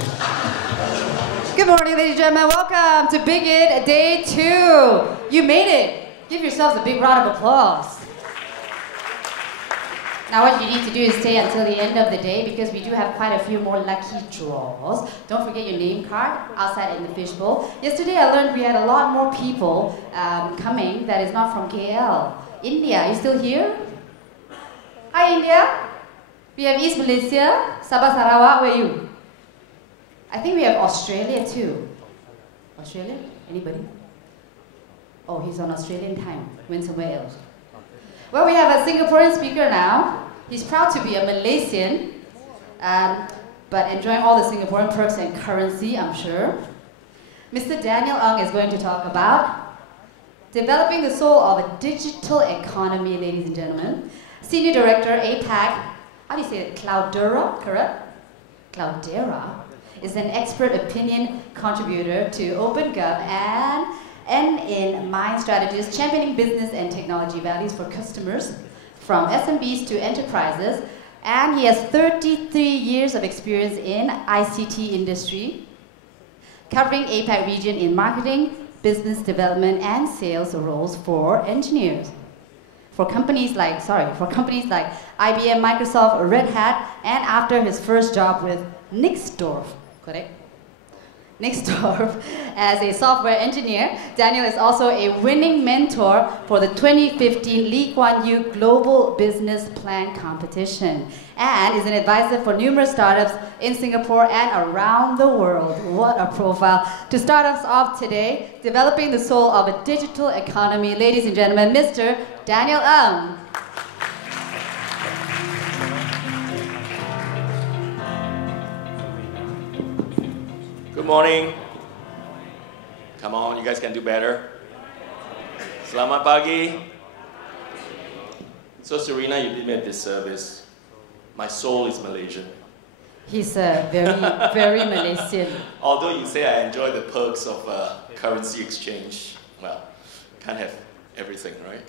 Good morning, ladies and gentlemen. Welcome to BIGIT Day 2. You made it. Give yourselves a big round of applause. Now what you need to do is stay until the end of the day because we do have quite a few more lucky draws. Don't forget your name card outside in the fishbowl. Yesterday I learned we had a lot more people coming that is not from KL. India, are you still here? Hi India. We have East Malaysia, Sabah Sarawak, where are you? I think we have Australia too. Australia? Anybody? Oh, he's on Australian time. Went somewhere else. Well, we have a Singaporean speaker now. He's proud to be a Malaysian, but enjoying all the Singaporean perks and currency, I'm sure. Mr. Daniel Ng is going to talk about developing the soul of a digital economy, ladies and gentlemen. Senior Director, APAC, how do you say it? Cloudera, correct? Cloudera is an expert opinion contributor to OpenGov and in Mind Strategies, championing business and technology values for customers from SMBs to enterprises. And he has 33 years of experience in ICT industry, covering APAC region in marketing, business development, and sales roles for engineers. For companies like IBM, Microsoft, Red Hat, and after his first job with Nixdorf, correct? Nixdorf, as a software engineer, Daniel is also a winning mentor for the 2015 Lee Kuan Yew Global Business Plan Competition and is an advisor for numerous startups in Singapore and around the world. What a profile. To start us off today, developing the soul of a digital economy, ladies and gentlemen, Mr. Daniel Ng. Good morning. Come on, you guys can do better. Selamat pagi. So Serena, you did me a disservice. My soul is Malaysian. He's very Malaysian. Although you say I enjoy the perks of currency exchange, well, can't have everything, right?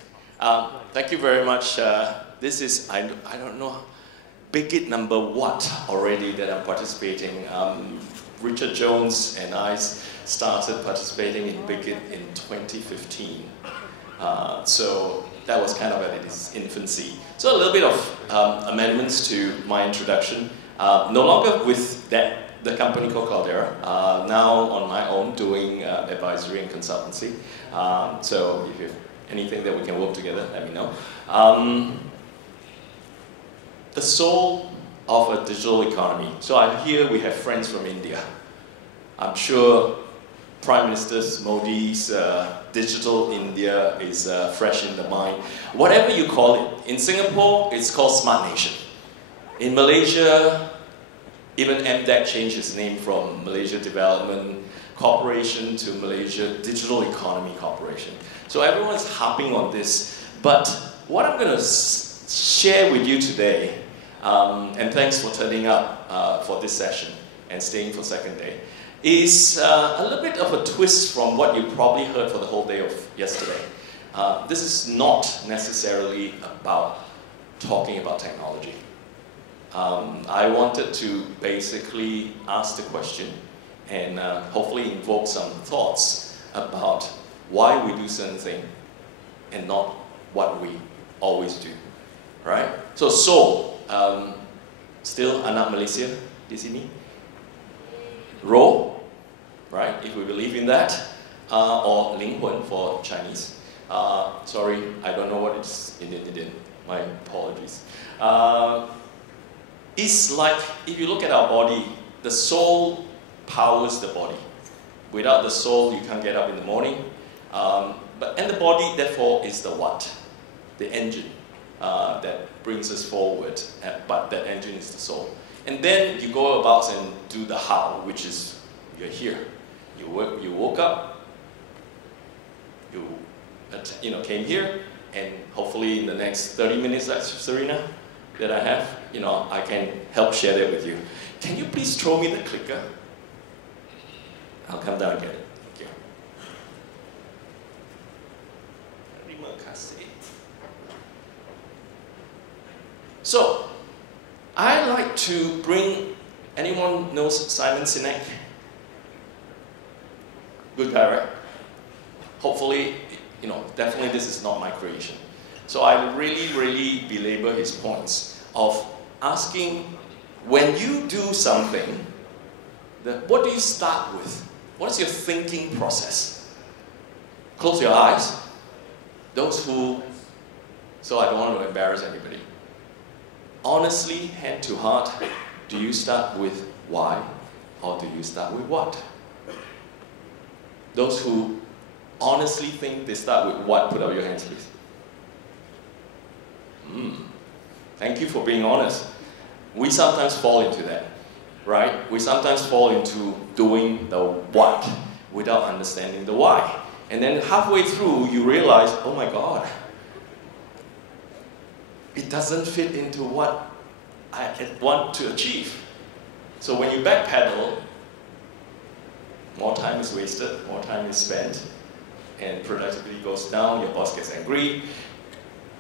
Thank you very much. This is, I don't know, BIGIT number what already that I'm participating. Richard Jones and I started participating in BIGIT in 2015. So that was kind of at its infancy. So a little bit of amendments to my introduction. No longer with the company called Cloudera, now on my own doing advisory and consultancy. So if you have anything that we can work together, let me know. The soul of a digital economy. So here we have friends from India. I'm sure Prime Minister Modi's digital India is fresh in the mind. Whatever you call it. In Singapore, it's called Smart Nation. In Malaysia, even MDEC changed its name from Malaysia Development Corporation to Malaysia Digital Economy Corporation. So everyone's harping on this. But what I'm going to share with you today, and thanks for turning up for this session and staying for second day, is a little bit of a twist from what you probably heard for the whole day of yesterday. This is not necessarily about talking about technology. I wanted to basically ask the question and hopefully invoke some thoughts about why we do certain things and not what we always do. Right? So soul. Still anak Malaysia di sini. Ro, right? If we believe in that, or 灵魂 for Chinese. Sorry, I don't know what it's in Indian. My apologies. It's like if you look at our body, the soul powers the body. Without the soul, you can't get up in the morning. And the body, therefore, is the what? The engine. That brings us forward, but that engine is the soul. And then you go about and do the how, which is you're here. You woke up, you came here, and hopefully in the next 30 minutes, Serena, that I have, I can help share that with you. Can you please throw me the clicker? I'll come down and get it. Thank you. Terima kasih. So, I like to bring Anyone knows Simon Sinek? Good guy, right? Hopefully, definitely this is not my creation. So I really belabor his points of asking, when you do something, what do you start with? What is your thinking process? Close your eyes. Those who, so I don't want to embarrass anybody. Honestly, hand to heart, do you start with why or do you start with what? Those who honestly think they start with what, put up your hands, please. Thank you for being honest. We sometimes fall into that, right? We sometimes fall into doing the what without understanding the why. And then halfway through, you realize, oh my God, it doesn't fit into what I want to achieve. So when you backpedal, more time is wasted, more time is spent, and productivity goes down, your boss gets angry,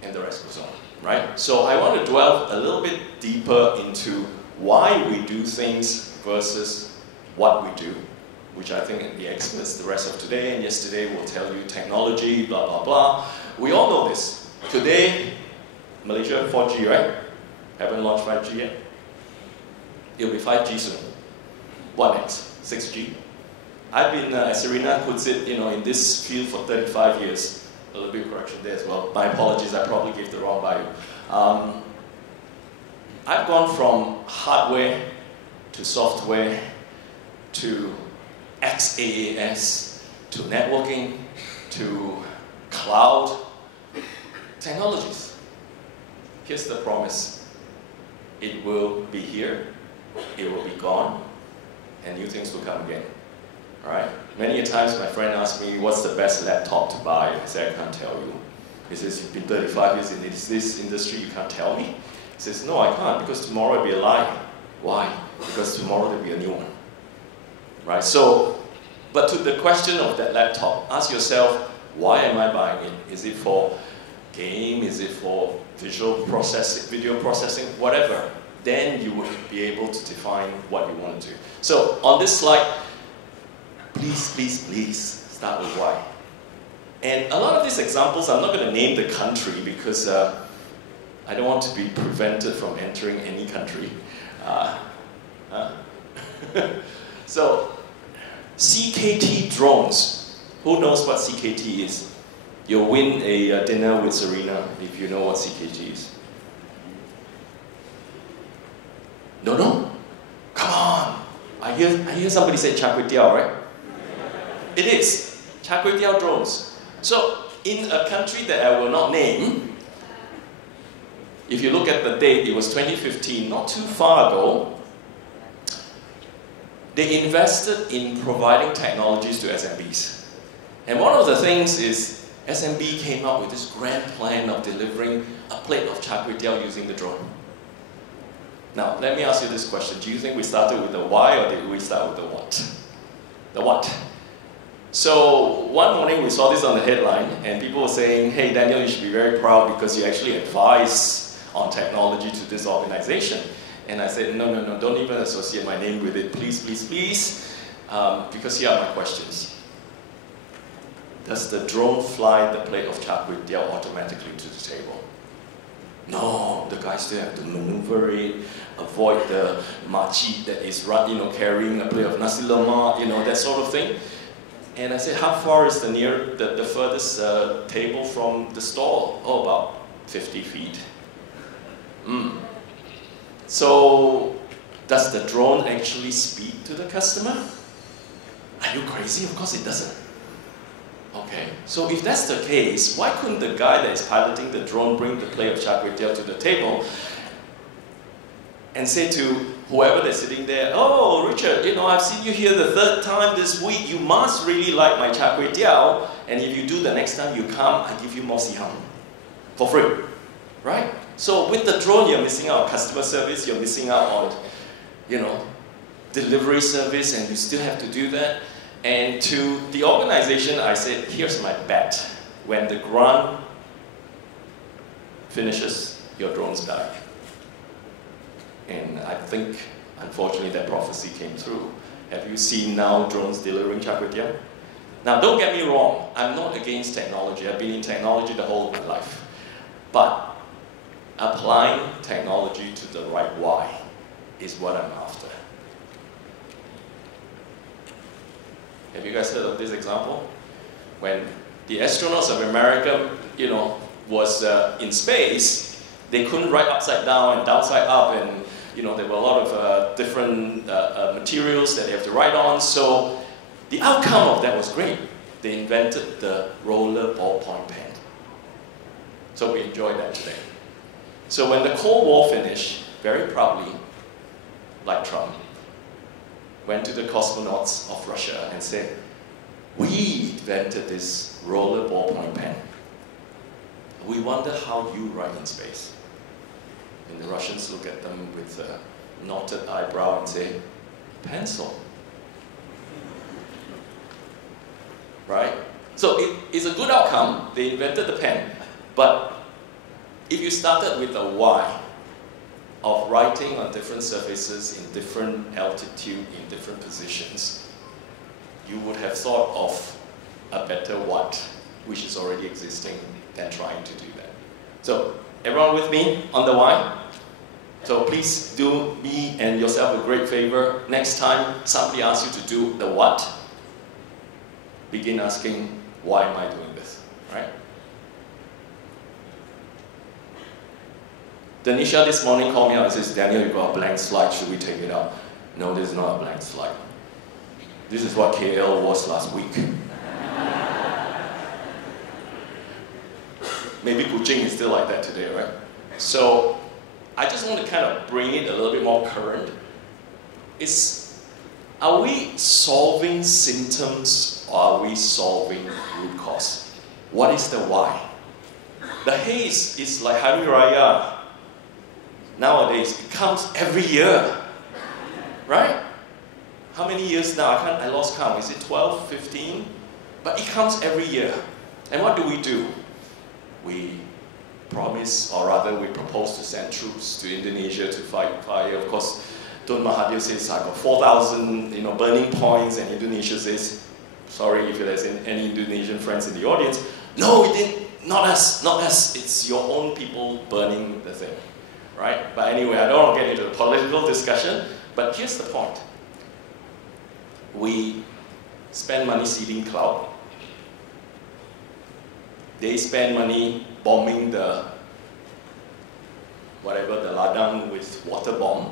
and the rest goes on, right? So I want to dwell a little bit deeper into why we do things versus what we do, which I think the experts the rest of today and yesterday will tell you technology, blah, blah, blah. We all know this. Today, Malaysia, 4G, right? Haven't launched 5G yet. It'll be 5G soon. What next? 6G? I've been, as Serena puts it, in this field for 35 years. A little bit of correction there as well. My apologies, I probably gave the wrong bio. I've gone from hardware to software to XaaS to networking to cloud technologies. Here's the promise. It will be here, it will be gone, and new things will come again. All right? Many a times my friend asks me, what's the best laptop to buy? I say, I can't tell you. He says, you've been 35 years in this industry, you can't tell me? He says, no, I can't, because tomorrow it'll be a lie. Why? Because tomorrow there'll be a new one. Right? So, but to the question of that laptop, ask yourself, why am I buying it? Is it for game? Is it for visual processing, video processing, whatever? Then you would be able to define what you want to do. So on this slide, please start with why. And a lot of these examples, I'm not going to name the country because I don't want to be prevented from entering any country. So, CKT drones. Who knows what CKT is? You'll win a dinner with Serena if you know what CKT is. No? Come on! I hear somebody say char kway teow, right? It is. Char kway teow drones. So, in a country that I will not name, if you look at the date, it was 2015, not too far ago, they invested in providing technologies to SMBs. And one of the things is, SMB came up with this grand plan of delivering a plate of char kway teow using the drone. Now, let me ask you this question. Do you think we started with the why or did we start with the what? The what. So, one morning we saw this on the headline and people were saying, hey Daniel, you should be very proud because you actually advise on technology to this organization. And I said, no, don't even associate my name with it, please, because here are my questions. Does the drone fly the plate of char kway teow automatically to the table? No, the guys still have to maneuver it, avoid the makcik that is carrying a plate of nasi lemak, that sort of thing. And I said, how far is the furthest table from the stall? Oh, about 50 feet. So, does the drone actually speak to the customer? Are you crazy? Of course it doesn't. Okay, so if that's the case, why couldn't the guy that is piloting the drone bring the plate of char kway teow to the table and say to whoever that's sitting there, oh, Richard, I've seen you here the 3rd time this week, you must really like my char kway teow, and if you do the next time you come, I give you more siham for free, right? So with the drone, you're missing out on customer service, you're missing out on, delivery service, and you still have to do that. And to the organization, I said, here's my bet. When the grant finishes, your drone's back. And I think Unfortunately, that prophecy came through. Have you seen now drones delivering char kway teow? Now, don't get me wrong. I'm not against technology. I've been in technology the whole of my life. But applying technology to the right why is what I'm after. Have you guys heard of this example? When the astronauts of America, was in space, they couldn't write upside down and downside up, and there were a lot of different materials that they have to write on. So the outcome of that was great. They invented the roller ballpoint pen. So we enjoy that today. So when the Cold War finished, very proudly, like Trump, went to the cosmonauts of Russia and said, we invented this roller ballpoint pen. We wonder how you write in space. And the Russians look at them with a knotted eyebrow and say, pencil. Right? So it's a good outcome. They invented the pen. But if you started with a why of writing on different surfaces in different altitude, in different positions, you would have thought of a better what, which is already existing, than trying to do that. So, everyone with me on the why? So please do me and yourself a great favor. Next time somebody asks you to do the what, begin asking, why am I doing this, right? Danisha this morning called me out and says, Daniel, you've got a blank slide, should we take it out? No, this is not a blank slide. This is what KL was last week. Maybe Kuching is still like that today, right? So, I just want to kind of bring it a little bit more current. Are we solving symptoms or are we solving root cause? What is the why? The haze is like Hari Raya. Nowadays, it comes every year, right? How many years now? I lost count. Is it 12, 15? But it comes every year. And what do? We promise, or rather we propose to send troops to Indonesia to fight fire. Of course, Tun Mahathir says, I got 4,000 burning points, and Indonesia says, sorry if there's any Indonesian friends in the audience, no, we didn't, not us, it's your own people burning the thing, right? But anyway, I don't want to get into a political discussion, but here's the point. We spend money seeding cloud. They spend money bombing the ladang with water bomb.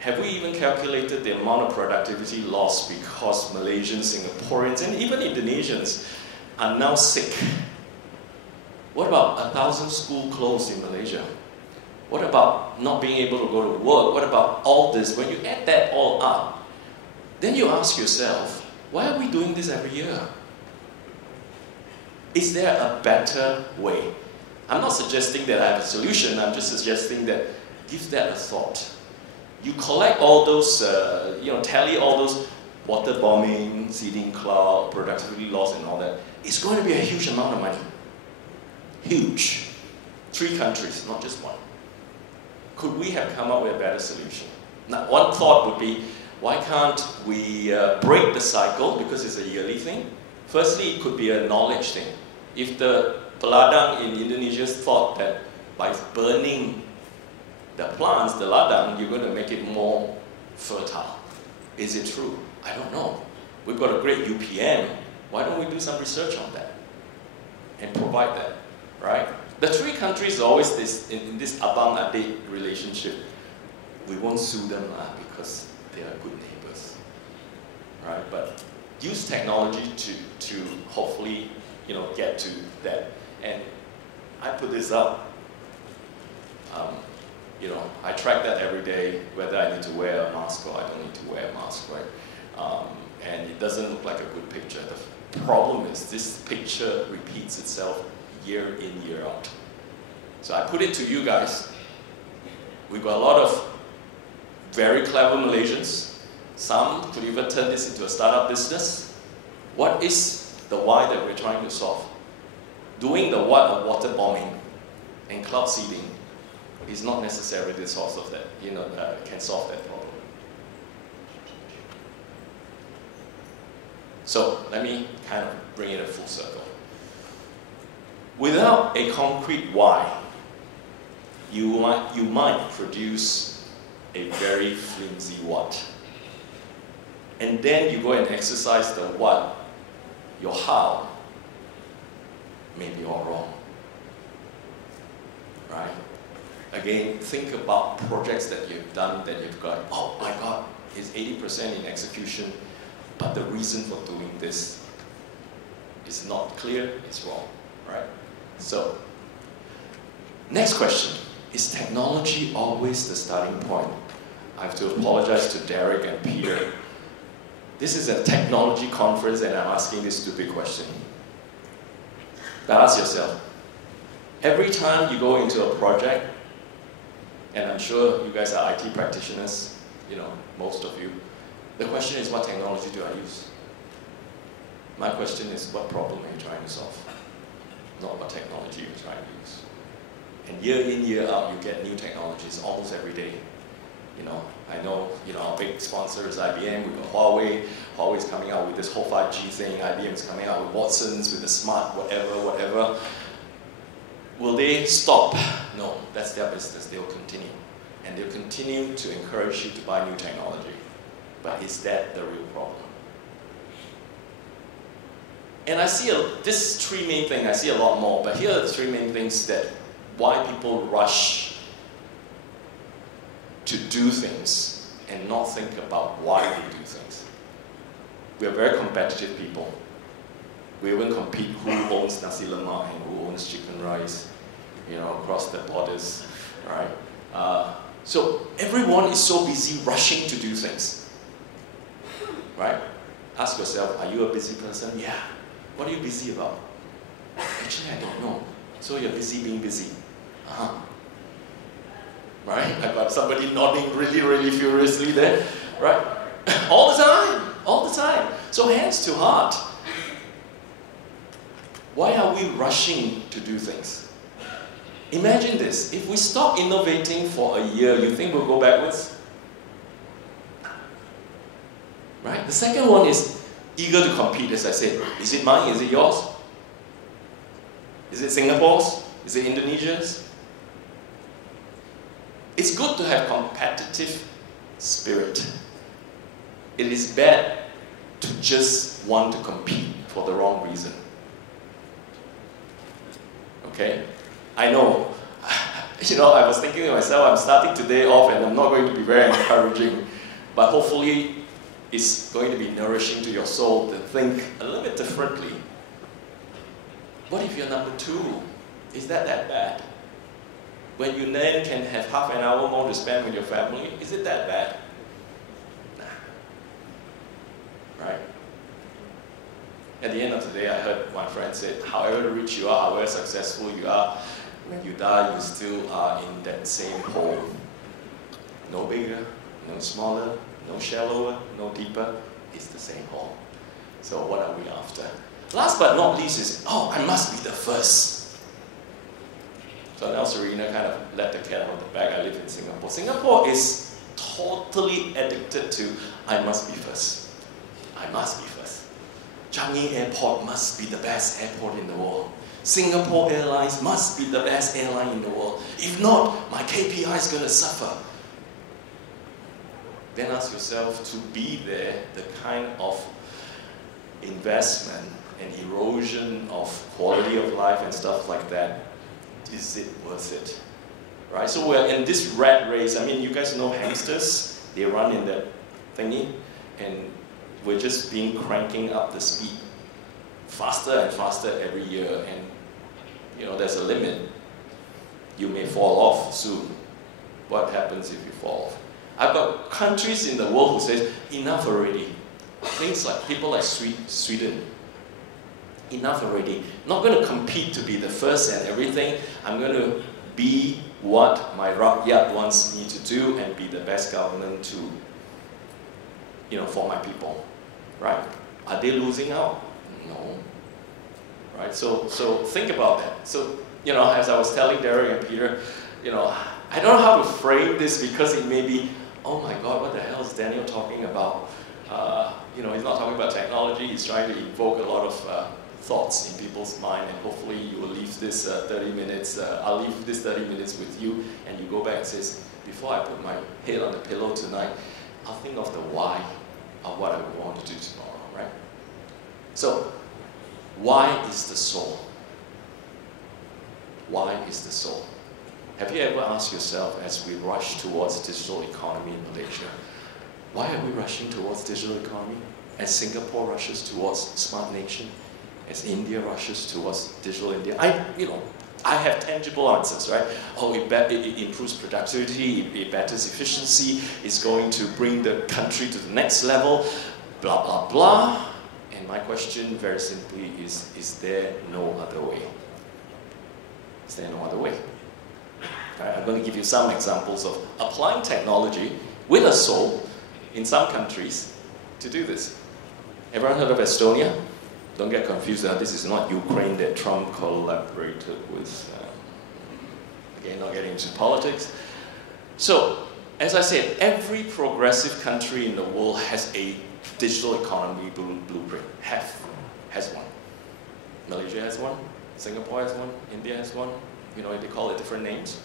Have we even calculated the amount of productivity lost because Malaysians, Singaporeans, and even Indonesians are now sick? What about 1,000 schools closed in Malaysia? What about not being able to go to work? What about all this? When you add that all up, then you ask yourself, why are we doing this every year? Is there a better way? I'm not suggesting that I have a solution, I'm just suggesting that give that a thought. You collect all those, tally all those water bombing, seeding cloud, productivity loss and all that. It's going to be a huge amount of money. Huge. 3 countries, not just one. Could we have come up with a better solution? Now, one thought would be, why can't we break the cycle, because it's a yearly thing? Firstly, it could be a knowledge thing. If the peladang in Indonesia thought that by burning the plants, the ladang, you're going to make it more fertile. Is it true? I don't know. We've got a great UPM. Why don't we do some research on that and provide that, right? The 3 countries are always in this abang-adik relationship. We won't sue them because they are good neighbors, right? But use technology to hopefully, get to that. And I put this up. I track that every day, whether I need to wear a mask or I don't need to wear a mask, right? And it doesn't look like a good picture. The problem is this picture repeats itself year in, year out. So I put it to you guys. We've got a lot of very clever Malaysians. Some could even turn this into a startup business. What is the why that we're trying to solve? Doing the what of water bombing and cloud seeding is not necessarily the source of that, can solve that problem. So let me kind of bring it a full circle. Without a concrete why, you might produce a very flimsy what. And then you go and exercise the what, your how may be all wrong. Right? Again, think about projects that you've done that you've got, oh my God, it's 80% in execution, but the reason for doing this is not clear, it's wrong, right? So, next question, is technology always the starting point? I have to apologize to Derek and Peter. This is a technology conference and I'm asking this stupid question. But ask yourself, every time you go into a project, and I'm sure you guys are IT practitioners, most of you, the question is, what technology do I use? My question is, what problem are you trying to solve? Not what technology you're trying to use. And year in, year out, you get new technologies almost every day. I know, our big sponsor is IBM, we've got Huawei. Huawei's coming out with this whole 5G thing, IBM is coming out with Watson's, with the smart whatever. Will they stop? No, that's their business, they'll continue. And they'll continue to encourage you to buy new technology. But is that the real problem? And I see this three main things, I see a lot more, but here are the three main things that why people rush to do things and not think about why they do things. We are very competitive people. We even compete who owns nasi lemak and who owns chicken rice, across the borders, right? So everyone is so busy rushing to do things, right? Ask yourself, are you a busy person? Yeah. What are you busy about? Actually, I don't know. So you're busy being busy. Right? I got somebody nodding really, really furiously there, right? All the time. So hands to heart. Why are we rushing to do things? Imagine this, if we stop innovating for a year, you think we'll go backwards? Right? The second one is eager to compete, as I said. Is it mine? Is it yours? Is it Singapore's? Is it Indonesia's? It's good to have competitive spirit. It is bad to just want to compete for the wrong reason. Okay? I know. I was thinking to myself, I'm starting today off and I'm not going to be very encouraging, but hopefully it's going to be nourishing to your soul to think a little bit differently. What if you're number 2? Is that bad? When you then can have half an hour more to spend with your family, is it that bad? Nah. Right? At the end of the day, I heard one friend say, however rich you are, however successful you are, when you die, you still are in that same hole. No bigger, no smaller, no shallower, no deeper. It's the same hole. So what are we after? Last but not least is, I must be the first. So now Serena kind of let the cat out of the bag. I live in Singapore. Singapore is totally addicted to, I must be first. I must be first. Changi Airport must be the best airport in the world. Singapore Airlines must be the best airline in the world. If not, my KPI is going to suffer. Then ask yourself, to be there, the kind of investment and erosion of quality of life and stuff like that, is it worth it? Right? So we're in this rat race. I mean, you guys know hamsters. They run in that thingy, and we're just cranking up the speed faster and faster every year. And there's a limit. You may fall off soon. What happens if you fall off? I've got countries in the world who says, enough already. Things like people like Sweden. Enough already. Not going to compete to be the first and everything. I'm going to be what my rakyat wants me to do and be the best government to, for my people. Right? Are they losing out? No. Right? So think about that. So, as I was telling Derek and Peter, I I don't know how to frame this because it may be, oh my God, what the hell is Daniel talking about? You know, he's not talking about technology, he's trying to evoke a lot of thoughts in people's mind, and hopefully you will leave this 30 minutes, I'll leave this 30 minutes with you, and you go back and say, before I put my head on the pillow tonight, I'll think of the why of what I want to do tomorrow, right? So, why is the soul? Why is the soul? Have you ever asked yourself, as we rush towards digital economy in Malaysia, why are we rushing towards digital economy? As Singapore rushes towards smart nation, as India rushes towards digital India, I have tangible answers, right? Oh, it improves productivity, it betters efficiency, it's going to bring the country to the next level, blah, blah, blah. And my question very simply is there no other way? Is there no other way? Right, I'm going to give you some examples of applying technology with a soul in some countries to do this. Everyone heard of Estonia? Don't get confused, this is not Ukraine that Trump collaborated with. Again, not getting into politics. So, as I said, every progressive country in the world has a digital economy blueprint. Has one. Malaysia has one, Singapore has one, India has one. You know, they call it different names.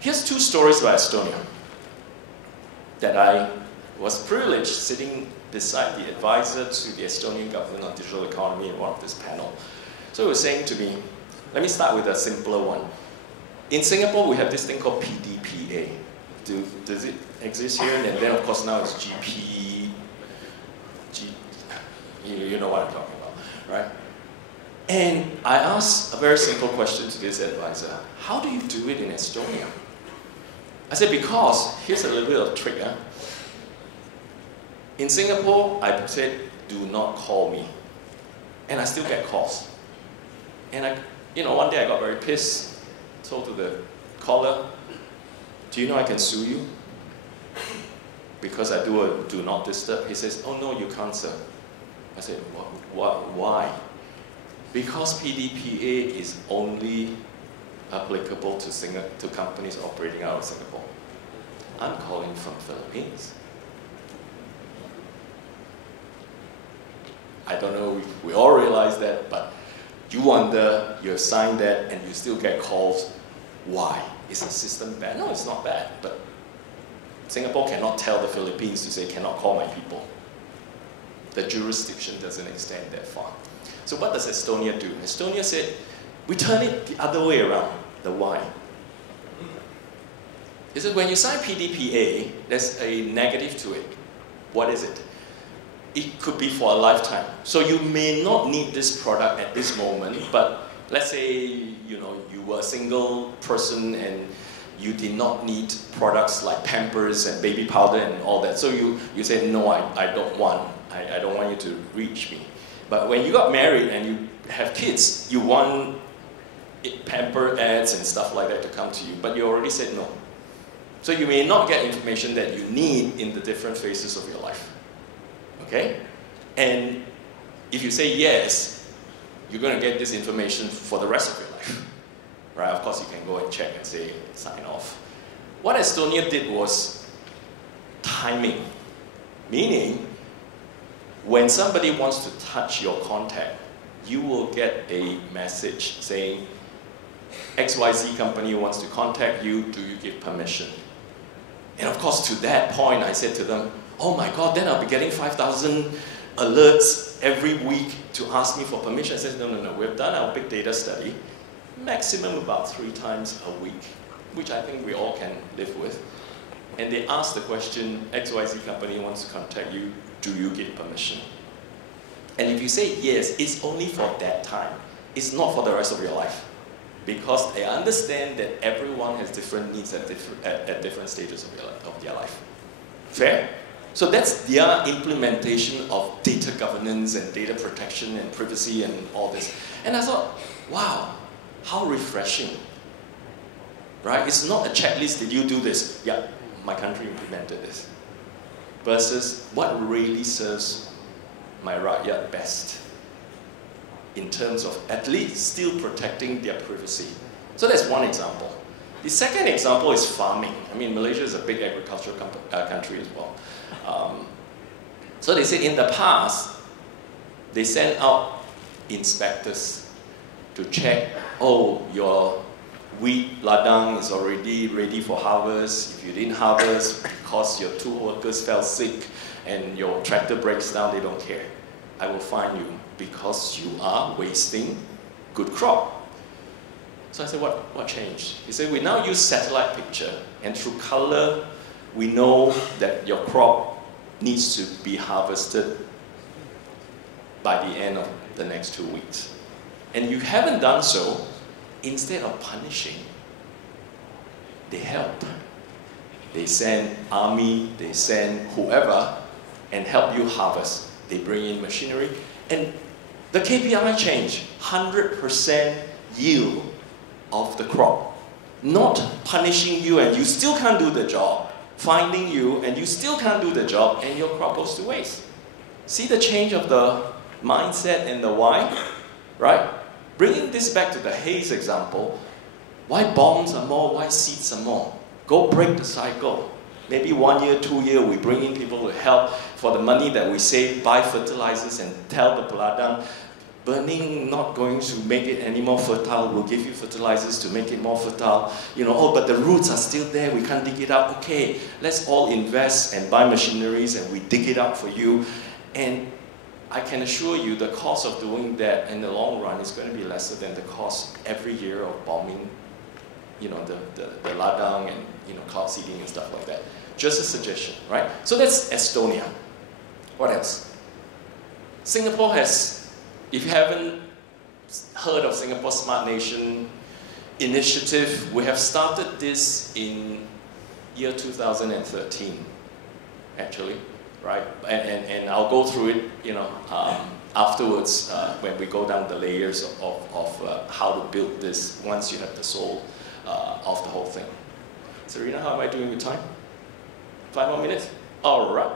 Here's two stories about Estonia that I was privileged sitting beside the advisor to the Estonian government on digital economy in one of this panel. So he was saying to me, let me start with a simpler one. In Singapore, we have this thing called PDPA. Does it exist here? And then, of course, now it's you know what I'm talking about, right? And I asked a very simple question to this advisor. How do you do it in Estonia? I said, because, here's a little bit of trigger. In Singapore, I said, do not call me. And I still get calls. And one day I got very pissed, told to the caller, do you know I can sue you? Because I do a do not disturb. He says, oh no, you can't, sir. I said, why? Because PDPA is only applicable to companies operating out of Singapore. I'm calling from Philippines. I don't know if we all realize that, but you wonder, you have signed that, and you still get calls. Why? Is the system bad? No, it's not bad, but Singapore cannot tell the Philippines to say, cannot call my people. The jurisdiction doesn't extend that far. So what does Estonia do? Estonia said, we turn it the other way around, the why. He said, when you sign PDPA, there's a negative to it. What is it? It could be for a lifetime. So you may not need this product at this moment, but let's say, you were a single person and you did not need products like Pampers and baby powder and all that. So you say, no, I don't want you to reach me. But when you got married and you have kids, you want Pamper ads and stuff like that to come to you, but you already said no. So you may not get information that you need in the different phases of your life. Okay? And if you say yes, you're going to get this information for the rest of your life. Right? Of course, you can go and check and say, sign off. What Estonia did was timing. Meaning, when somebody wants to touch your contact, you will get a message saying, XYZ company wants to contact you, do you give permission? And of course, to that point, I said to them, oh my God, then I'll be getting 5,000 alerts every week to ask me for permission. I said, no, we've done our big data study, maximum about 3 times a week, which I think we all can live with. And they asked the question, XYZ company wants to contact you, do you give permission? And if you say yes, it's only for that time. It's not for the rest of your life. Because they understand that everyone has different needs at different stages of their life. Fair? So that's their implementation of data governance and data protection and privacy and all this. And I thought, wow, how refreshing. Right? It's not a checklist, did you do this? Yeah, my country implemented this. Versus what really serves my rakyat best in terms of at least still protecting their privacy. So that's one example. The second example is farming. I mean, Malaysia is a big agricultural country as well. So they say in the past, they sent out inspectors to check, oh, your wheat ladang is already ready for harvest. If you didn't harvest because your 2 workers fell sick and your tractor breaks down, they don't care. I will fine you because you are wasting good crop. So I said, what changed? He said, we now use satellite picture, and through color, we know that your crop needs to be harvested by the end of the next 2 weeks. And you haven't done so, instead of punishing, they help. They send army, they send whoever, and help you harvest. They bring in machinery, and the KPI change, 100% yield of the crop. Not punishing you and you still can't do the job, finding you and you still can't do the job, and your crop goes to waste. See the change of the mindset and the why, right? Bringing this back to the haze example, why bombs are more, why seeds are more? Go break the cycle. Maybe 1 year, 2 years, we bring in people to help for the money that we save, buy fertilizers and tell the peladang, burning not going to make it any more fertile, we'll give you fertilizers to make it more fertile. You know, oh, but the roots are still there, we can't dig it out. Okay, let's all invest and buy machineries and we dig it out for you. And I can assure you the cost of doing that in the long run is going to be lesser than the cost every year of bombing, you know, the ladang and, you know, cloud seeding and stuff like that. Just a suggestion, right? So that's Estonia. What else? Singapore has, if you haven't heard of Singapore Smart Nation initiative, we have started this in year 2013, actually, right? And I'll go through it, you know, afterwards when we go down the layers of how to build this once you have the soul of the whole thing. Serena, how am I doing with time? 5 more minutes? All right.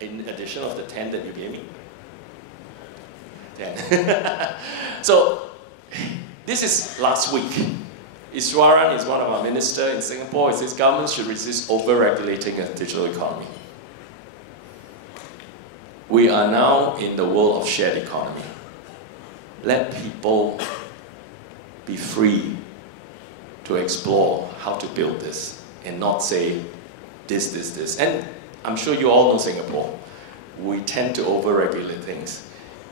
In addition of the 10 that you gave me. 10. So, this is last week. Iswaran is one of our ministers in Singapore. He says governments should resist over-regulating a digital economy. We are now in the world of shared economy. Let people be free to explore how to build this and not say this. And I'm sure you all know Singapore. We tend to over-regulate things.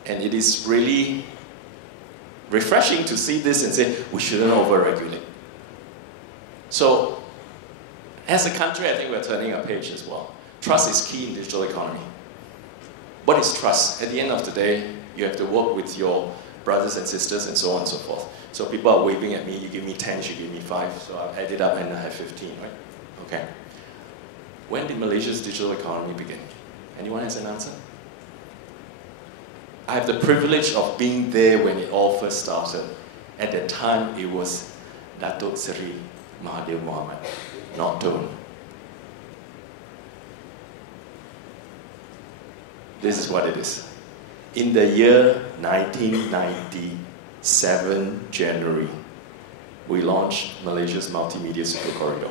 And it is really refreshing to see this and say, we shouldn't over-regulate. So, as a country, I think we're turning our page as well. Trust is key in digital economy. What is trust? At the end of the day, you have to work with your brothers and sisters and so on and so forth. So people are waving at me, you give me 10, you give me 5, so I add it up and I have 15, right? Okay. When did Malaysia's digital economy begin? Anyone has an answer? I have the privilege of being there when it all first started. At that time, it was Datuk Seri Mahathir Mohamad, not Tun. This is what it is. In the year 1997, January, we launched Malaysia's Multimedia Super Corridor.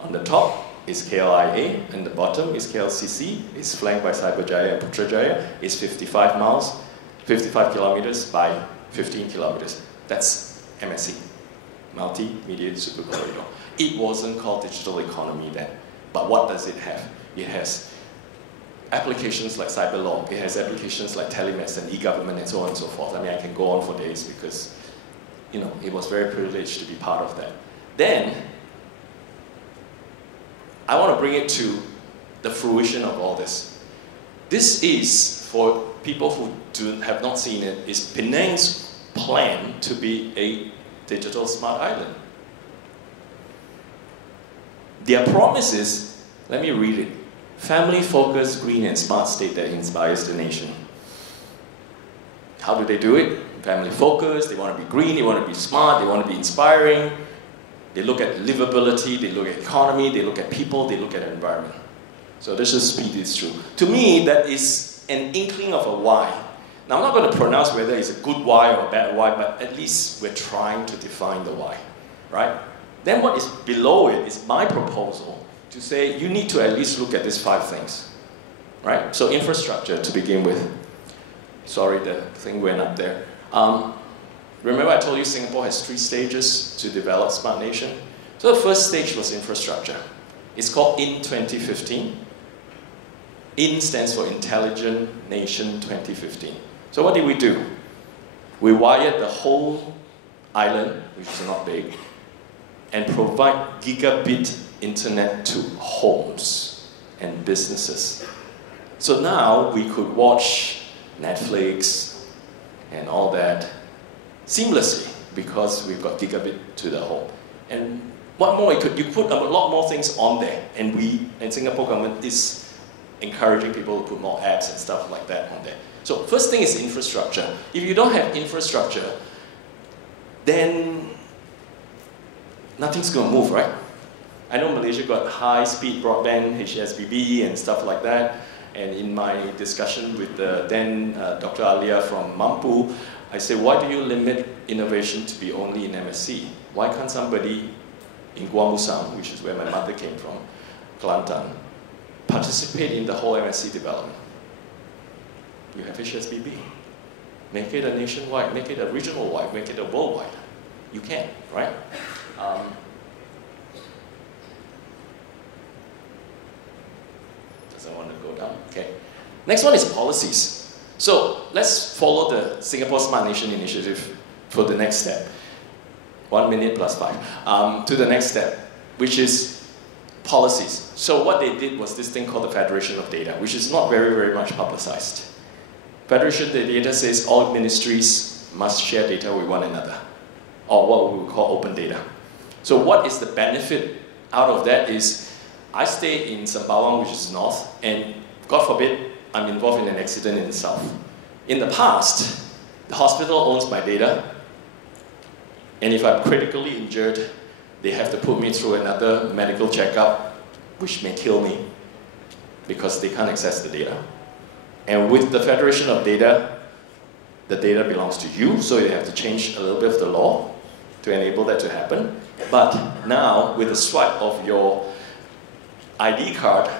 On the top is KLIA, and the bottom is KLCC. It's flanked by Cyberjaya and Putrajaya. It's 55 miles, 55 kilometers by 15 kilometers. That's MSC, Multimedia Super Corridor. It wasn't called digital economy then, but what does it have? It has applications like cyber law, it has applications like telemedicine and e-government and so on and so forth. I mean, I can go on for days because, you know, it was very privileged to be part of that. Then, I want to bring it to the fruition of all this. This is, for people who have not seen it, is Penang's plan to be a digital smart island. Their promise is, let me read it. Family-focused, green and smart state that inspires the nation. How do they do it? Family-focused, they want to be green, they want to be smart, they want to be inspiring. They look at livability, they look at economy, they look at people, they look at environment. So let's just speed this through. To me, that is an inkling of a why. Now, I'm not going to pronounce whether it's a good why or a bad why, but at least we're trying to define the why, right? Then what is below it is my proposal to say you need to at least look at these 5 things, right? So infrastructure to begin with. Sorry, the thing went up there. Remember I told you Singapore has 3 stages to develop Smart Nation? So the first stage was infrastructure. It's called IN 2015. IN stands for Intelligent Nation 2015. So what did we do? We wired the whole island, which is not big, and provide gigabit internet to homes and businesses. So now we could watch Netflix and all that seamlessly because we've got gigabit to the home. And what more, you put a lot more things on there, and Singapore government is encouraging people to put more apps and stuff like that on there. So first thing is infrastructure. If you don't have infrastructure, then nothing's going to move, right? I know Malaysia got high-speed broadband, HSBB, and stuff like that. And in my discussion with then Dr. Alia from Mampu, I said, why do you limit innovation to be only in MSC? Why can't somebody in Guamusang, which is where my mother came from, Kelantan, participate in the whole MSC development? You have HSBB. Make it a nationwide, make it a regional wide, make it a worldwide. You can, right? Doesn't want to go down. Okay. Next one is policies. So let's follow the Singapore Smart Nation initiative for the next step. 1 minute plus 5. To the next step, which is policies. So what they did was this thing called the Federation of Data, which is not very, very much publicized. Federation of Data says all ministries must share data with one another, or what we would call open data. So what is the benefit out of that is, I stay in Sembawang, which is north, and God forbid, I'm involved in an accident in the south. In the past, the hospital owns my data, and if I'm critically injured, they have to put me through another medical checkup, which may kill me, because they can't access the data. And with the Federation of Data, the data belongs to you, so you have to change a little bit of the law to enable that to happen. But now, with a swipe of your ID card,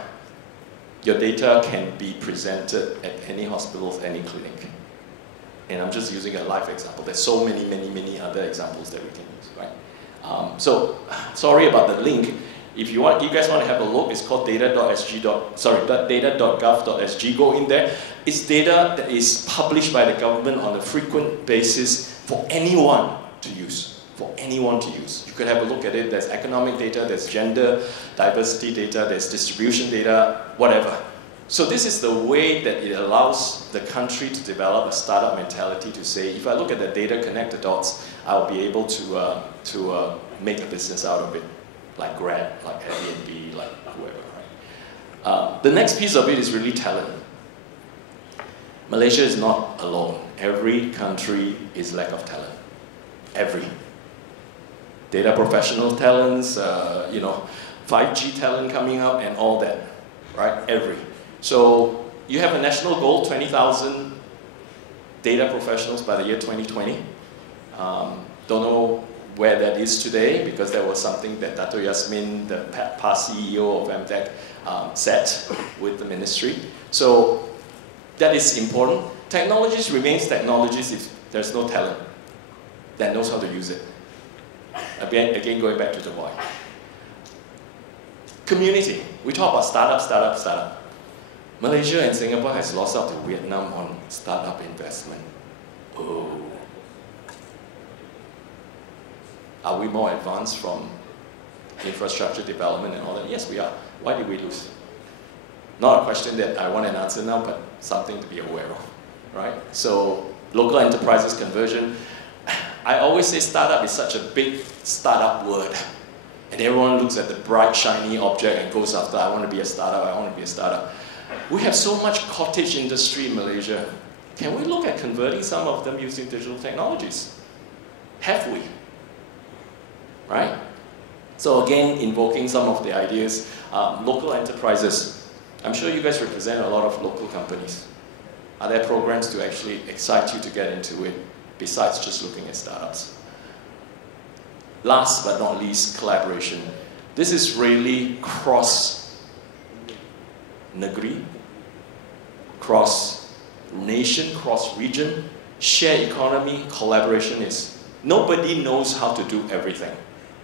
your data can be presented at any hospitals, any clinic. And I'm just using a live example. There's so many, many, many other examples that we can use, right? So, sorry about the link. If you guys want to have a look, it's called data.sg. data.gov.sg. Go in there. It's data that is published by the government on a frequent basis for anyone to use. For anyone to use. You could have a look at it. There's economic data, there's gender, diversity data, there's distribution data, whatever. So this is the way that it allows the country to develop a startup mentality to say, if I look at the data, connect the dots, I'll be able to make a business out of it. Like Grab, like Airbnb, like whoever, right? The next piece of it is really talent. Malaysia is not alone. Every country is lack of talent. Every. Data professional talents, 5G talent coming up and all that, right? Every. So you have a national goal, 20,000 data professionals by the year 2020. Don't know where that is today, because that was something that Dato Yasmin, the past CEO of MTech, set with the ministry. So that is important. Technologies remains technologies if there's no talent that knows how to use it. Again, going back to the why. Community. We talk about startup. Malaysia and Singapore has lost out to Vietnam on startup investment. Oh. Are we more advanced from infrastructure development and all that? Yes, we are. Why did we lose? Not a question that I want an answer now, but something to be aware of, right? So, local enterprises conversion. I always say startup is such a big startup word. And everyone looks at the bright, shiny object and goes after, I want to be a startup, I want to be a startup. We have so much cottage industry in Malaysia. Can we look at converting some of them using digital technologies? Have we? Right? So again, invoking some of the ideas, local enterprises. I'm sure you guys represent a lot of local companies. Are there programs to actually excite you to get into it, besides just looking at startups? Last but not least, collaboration. This is really cross-negri, cross-nation, cross-region, shared economy. Collaboration is, nobody knows how to do everything,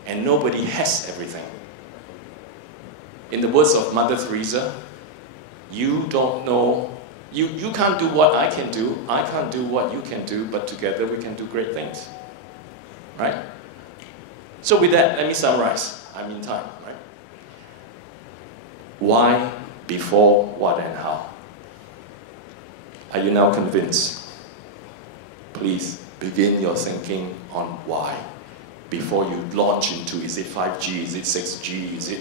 and nobody has everything. In the words of Mother Teresa, you don't know, you can't do what I can do, I can't do what you can do, but together we can do great things, right? So with that, let me summarize. I'm in time, right? Why, before, what, and how? Are you now convinced? Please begin your thinking on why before you launch into, is it 5G, is it 6G, is it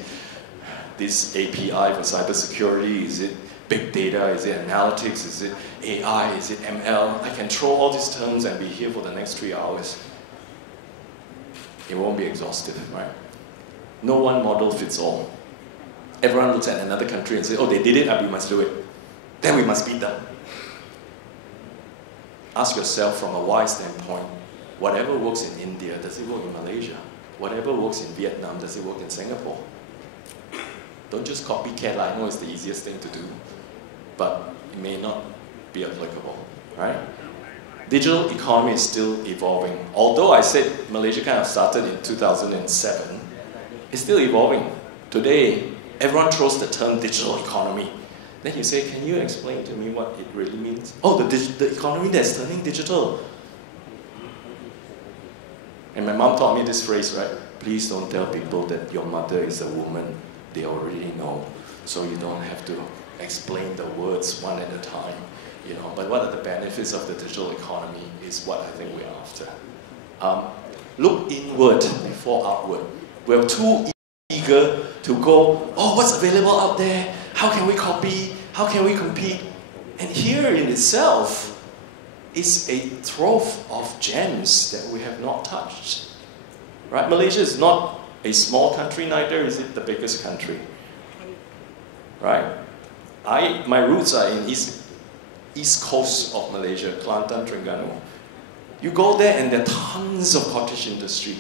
this API for cybersecurity, is it big data, is it analytics, is it AI, is it ML? I can throw all these terms and be here for the next 3 hours. It won't be exhaustive, right? No one model fits all. Everyone looks at another country and says, oh, they did it, we must do it. Then we must beat them. Ask yourself from a why standpoint, whatever works in India, does it work in Malaysia? Whatever works in Vietnam, does it work in Singapore? Don't just copycat. I know it's the easiest thing to do, but it may not be applicable, right? Digital economy is still evolving. Although I said Malaysia kind of started in 2007, it's still evolving. Today, everyone throws the term digital economy. Then you say, can you explain to me what it really means? Oh, the economy that's turning digital. And my mom taught me this phrase, right? Please don't tell people that your mother is a woman. They already know. So you don't have to explain the words one at a time. You know, but what are the benefits of the digital economy is what I think we're after. Look inward before outward. We're too eager to go, oh, what's available out there? How can we copy? How can we compete? And here in itself is a trove of gems that we have not touched. Right? Malaysia is not a small country, neither is it the biggest country. Right? My roots are in east coast of Malaysia, Kelantan, Terengganu. You go there and there are tons of cottage industry.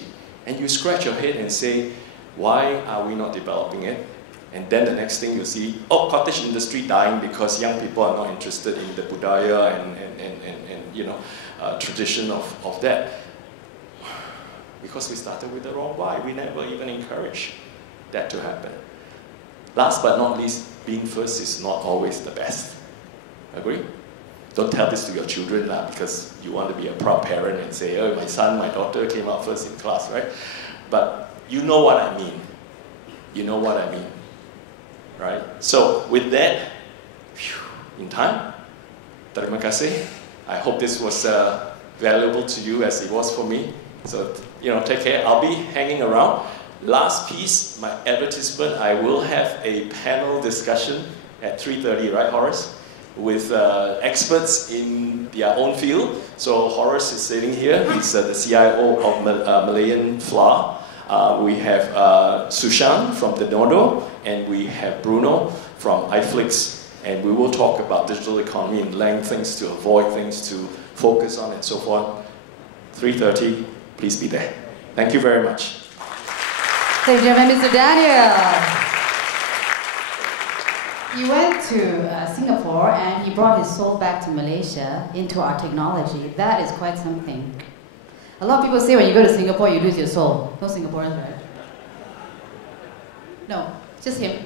And you scratch your head and say, why are we not developing it? And then the next thing you see, oh, cottage industry dying because young people are not interested in the budaya and you know, tradition of that. Because we started with the wrong why. We never even encouraged that to happen. Last but not least, being first is not always the best. Agree? Don't tell this to your children because you want to be a proud parent and say, oh, my son, my daughter came out first in class, right? But you know what I mean. You know what I mean. Right? So, with that, in time, terima kasih. I hope this was valuable to you as it was for me. So, you know, take care. I'll be hanging around. Last piece, my advertisement, I will have a panel discussion at 3:30, right, Horace? With experts in their own field. So Horace is sitting here. He's the CIO of Malayan Flour. We have Sushan from Denodo, and we have Bruno from iFlix. And we will talk about digital economy and learn things to avoid, things to focus on, and so forth. 3:30, please be there. Thank you very much. Ladies and gentlemen, Mr. Daniel. He went to Singapore and he brought his soul back to Malaysia into our technology. That is quite something. A lot of people say when you go to Singapore, you lose your soul. No Singaporeans, right? No, just him.